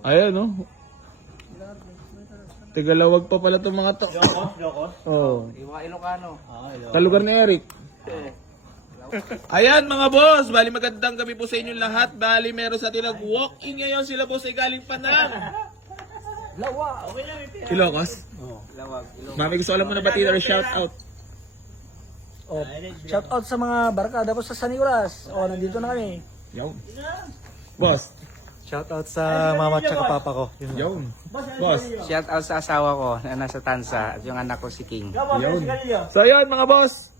Ayan, no? Tigalawag pa pala itong mga to. Jokos? Oh. Iwa Ilocano. Talugar ni Eric. Ayan mga boss, bali magandang gabi po sa inyo lahat. Bali meron sa atin nag-walk-in ngayon. Sila boss ay galing pa na Lawa. Okay na, may pera. Ilocos. Lawag. Mami, gusto ko lang muna batiin or shout out. Oh, shout out sa mga barkada ko sa San Nicolas. Oh, nandito na kami. Yawn. Boss. Shout out sa mama at saka papa ko. Yun lang. Yawn. Boss. Shout out sa asawa ko na nasa Tansa at yung anak ko si King. Yawn. So yun mga boss.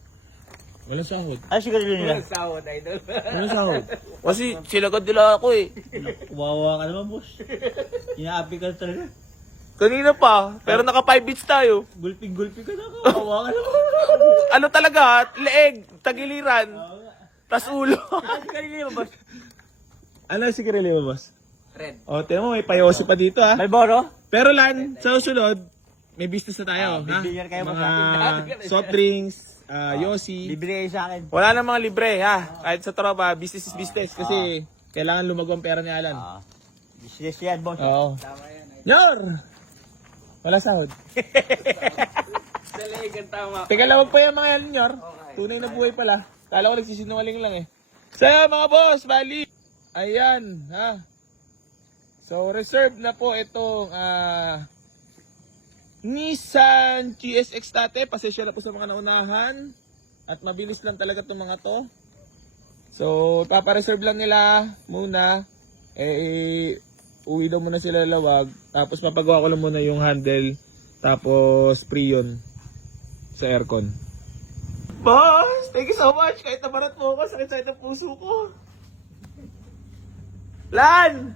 Walang sahod. Ay, sigarilyo nila. Sawad, idol. Walang sahod. Kasi sinagad nila ako eh. Wawa ka naman, boss. Inaapi ka talaga. Kanina pa, pero naka 5 bits tayo. Gulping-gulping ka na. Wawa ka naman. Ano talaga, leeg, tagiliran, tas ulo. Sigarilyo, boss. Ano si Kirili mo, boss? Red. O, tiyan mo, may payosi pa dito ha. May boro? Pero Lan, sa susunod, may business na tayo. ha? bibigyan kayo Mga mag- soft drinks, yosi. Bibili kayo sa akin. Wala nang mga libre ha. Kahit sa tropa, business is business. Kasi kailangan lumago ang pera ni Alan. Business yan, boss. Oo. Tama yan. Nyor! Wala sahod. Sa leg ang tama. Teka lang, wag pa yung mga yan, Nyor. Tunay na buhay pala. Kala ko nagsisinungaling lang eh. So mga boss, bali. Ayan, ha. So reserve na po itong Nissan GSX dati. Pasensya na po sa mga naunahan. At mabilis lang talaga itong mga to. So papareserve lang nila muna. Uwi daw muna sila lawag. Tapos papagawa ko lang muna yung handle. Tapos prion sa aircon. Boss, thank you so much. Kahit nabarat mo ako, sakit-sakit ang puso ko. Lan!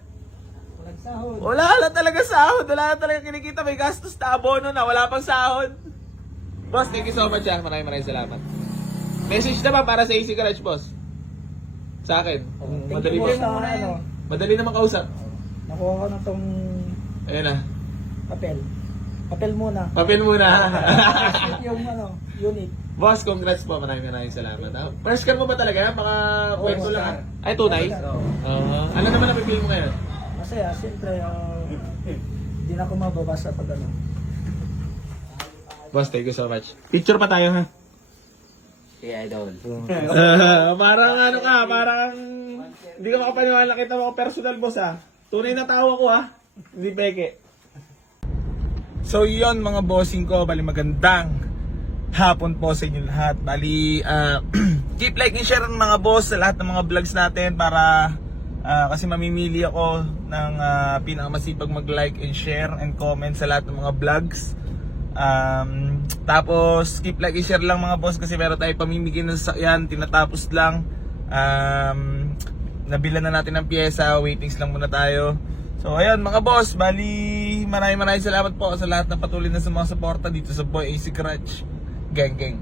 Walang sahod. Wala na talaga sahod. Wala na talaga kinikita. May gastos na abono na. Wala pang sahod. Boss, thank you so much. Maraming salamat. Message na ba para sa AC Garage, boss? Sa akin. Thank Madali, you po sa madali naman kausap. nakuha ko na tong Ayun na. papel. Papel muna. Papel muna. Yung unit. Boss, congrats po. Maraming salamat. First car mo ba talaga? Mga kwento lang. Ay, tunay? Ano naman ang pipili mo ngayon? Masaya, siyempre, hindi na ako mababasa pag ano. Boss, thank you so much. Picture pa tayo, ha? Si idol. Parang ano ka, parang hindi ka makapaniwala, kita mo ako personal, boss, ha? Tunay na tao ako, ha? Hindi peke. So yun mga bossing ko, bali magandang hapon po sa inyo lahat. Bali, keep like and share mga boss sa lahat ng mga vlogs natin para kasi mamimili ako ng pinakamasipag mag-like and share and comment sa lahat ng mga vlogs. Tapos keep like and share lang mga boss kasi meron tayo pamimigay na sasakyan, tinatapos lang. Nabilan na natin ng pyesa, waitings lang muna tayo. So ayun mga boss, bali maraming salamat po sa lahat ng patuloy na sa mga suporta dito sa Boy AC Garage. Gang gang.